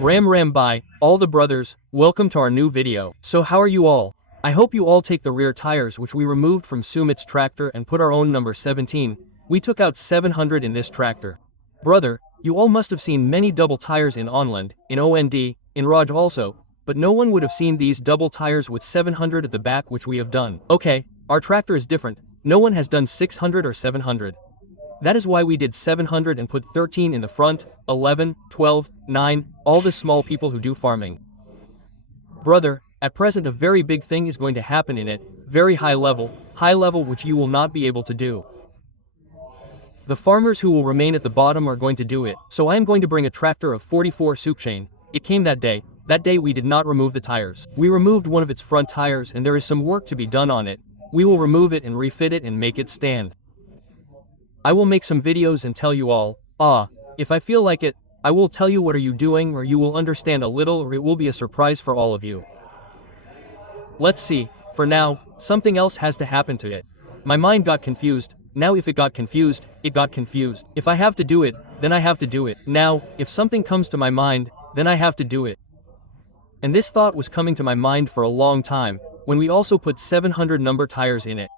Ram bye, all the brothers, welcome to our new video. So how are you all? I hope you all take the rear tires which we removed from Sumit's tractor and put our own number 17. We took out 700 in this tractor. Brother, you all must have seen many double tires in Onland, in OND, in Raj also, but no one would have seen these double tires with 700 at the back which we have done. Okay, our tractor is different, no one has done 600 or 700. That is why we did 700 and put 13 in the front, 11, 12, 9, all the small people who do farming. Brother, at present a very big thing is going to happen in it, very high level which you will not be able to do. The farmers who will remain at the bottom are going to do it, so I am going to bring a tractor of 44 Sukhchain. It came that day we did not remove the tires. We removed one of its front tires and there is some work to be done on it. We will remove it and refit it and make it stand. I will make some videos and tell you all, if I feel like it, I will tell you what are you doing or you will understand a little or it will be a surprise for all of you. Let's see, for now, something else has to happen to it. My mind got confused, now if it got confused, it got confused. If I have to do it, then I have to do it. Now, if something comes to my mind, then I have to do it. And this thought was coming to my mind for a long time, when we also put 700 number tires in it.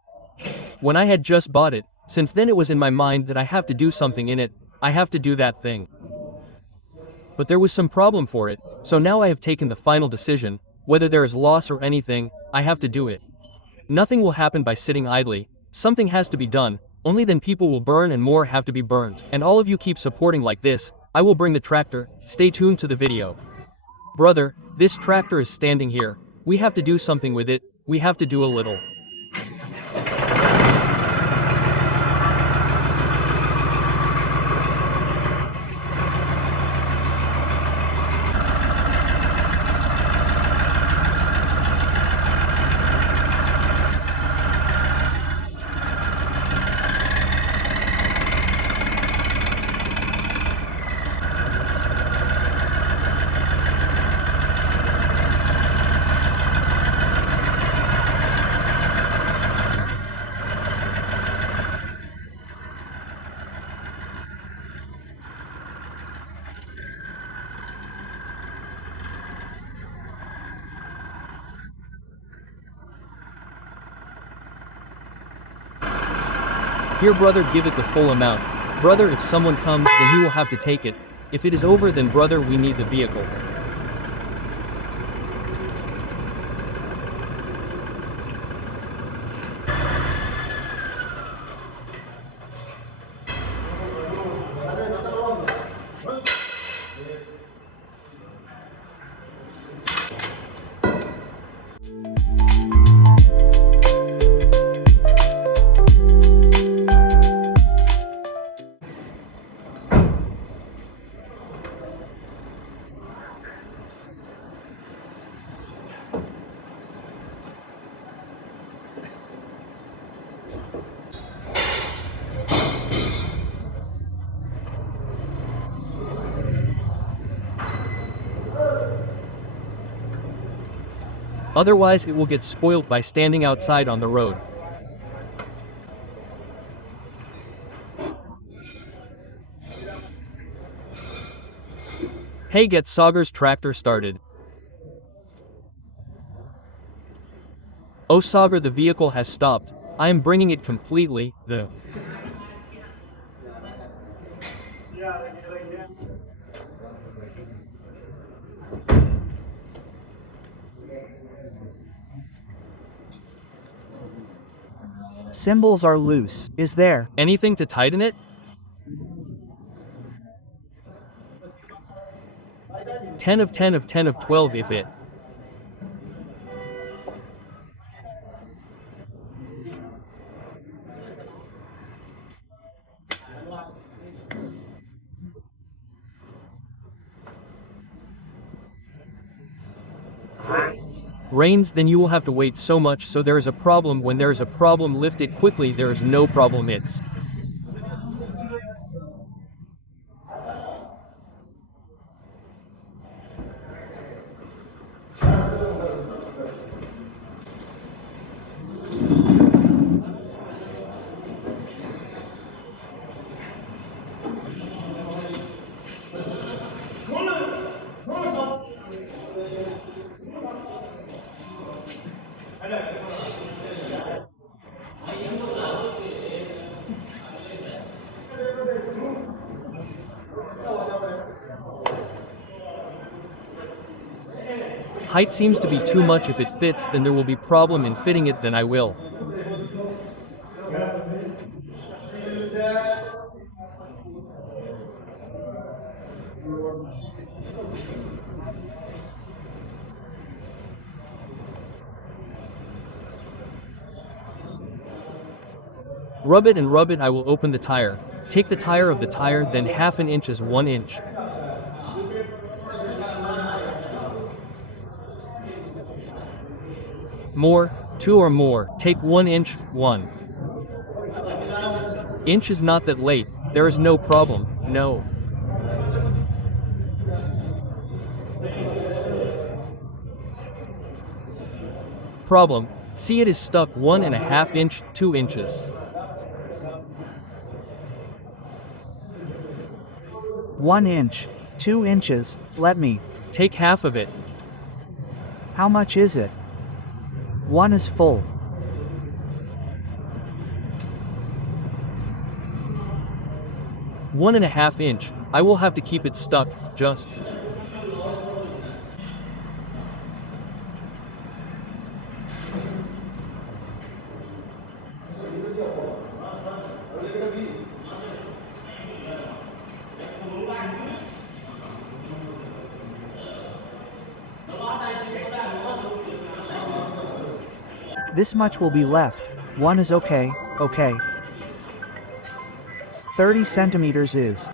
When I had just bought it, since then it was in my mind that I have to do something in it, I have to do that thing. But there was some problem for it, so now I have taken the final decision, whether there is loss or anything, I have to do it. Nothing will happen by sitting idly, something has to be done, only then people will burn and more have to be burned. And all of you keep supporting like this, I will bring the tractor, stay tuned to the video. Brother, this tractor is standing here, we have to do something with it, we have to do a little. Here brother, give it the full amount. Brother, if someone comes then he will have to take it. If it is over then brother we need the vehicle. Otherwise it will get spoiled by standing outside on the road. Hey, get Sagar's tractor started. Oh Sagar, the vehicle has stopped. I am bringing it completely, the Symbols are loose. Is there anything to tighten it? 10 of 10 of 10 of 12 if it. Rains, then you will have to wait so much, so there is a problem. When there is a problem, lift it quickly, there is no problem. It's Height seems to be too much. If it fits, then there will be problem in fitting it, then I will. Rub it and rub it. I will open the tire. Take the tire of the tire, then half an inch is 1 inch. More, 2 or more, take 1 inch, 1 inch is not that late, there is no problem, no problem. See, it is stuck 1.5 inch, 2 inches. 1 inch, 2 inches, let me. Take half of it. How much is it? One is full. One and a half inch, I will have to keep it stuck, just. This much will be left. One is okay, okay. 30 centimeters is.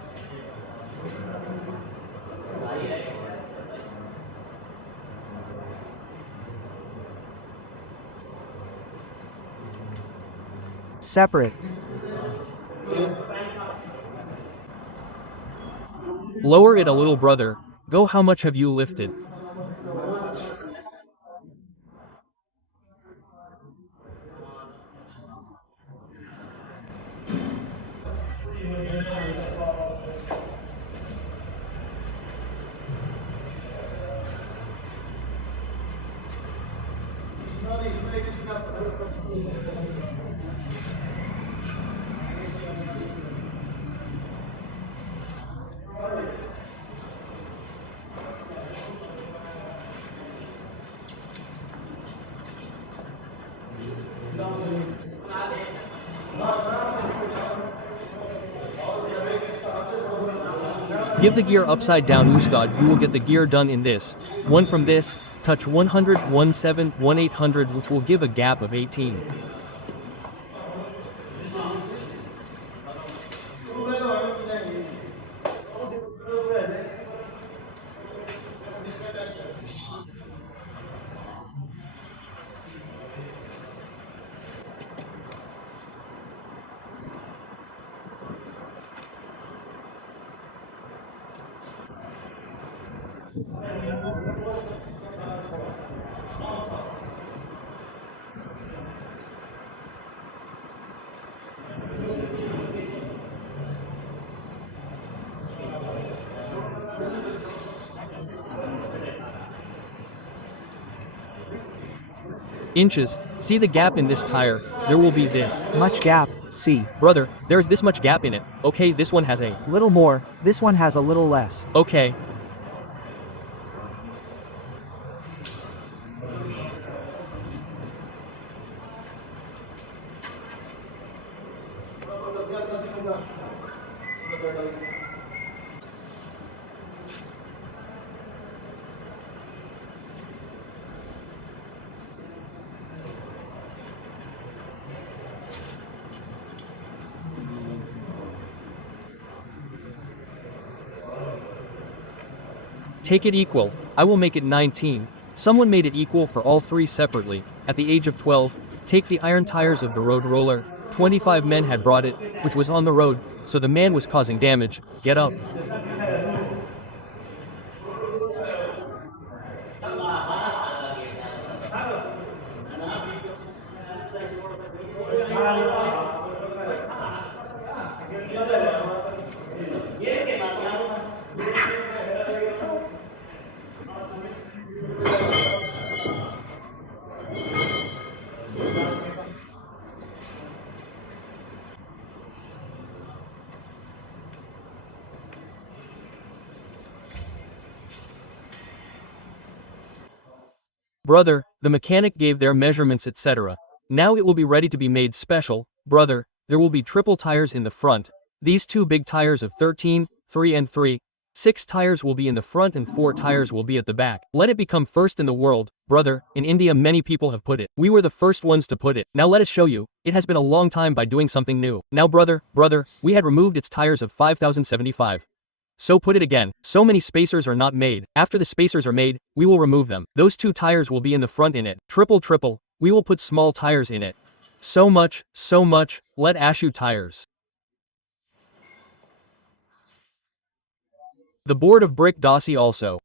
Separate. Lower it a little, brother. Go, how much have you lifted? Give the gear upside down, Ustad. You will get the gear done in this. One from this, touch 100, 17, 1800, which will give a gap of 18. Inches, see the gap in this tire, there will be this Much gap, see. brother, there is this much gap in it. Okay, this one has a Little more, this one has a little less. okay. Take it equal, I will make it 19. Someone made it equal for all three separately. At the age of 12, take the iron tires of the road roller. 25 men had brought it, which was on the road, so the man was causing damage. Get up. Brother, the mechanic gave their measurements etc. Now it will be ready to be made special. Brother, there will be triple tires in the front. These two big tires of 13, 3 and 3. 6 tires will be in the front and 4 tires will be at the back. Let it become first in the world. Brother, in India many people have put it. We were the first ones to put it. Now let us show you. It has been a long time by doing something new. Now brother, we had removed its tires of 5075. So put it again. So many spacers are not made. After the spacers are made, we will remove them. Those 2 tires will be in the front in it. Triple. We will put small tires in it. So much. Let Ashu tires. The board of brick Dasi also.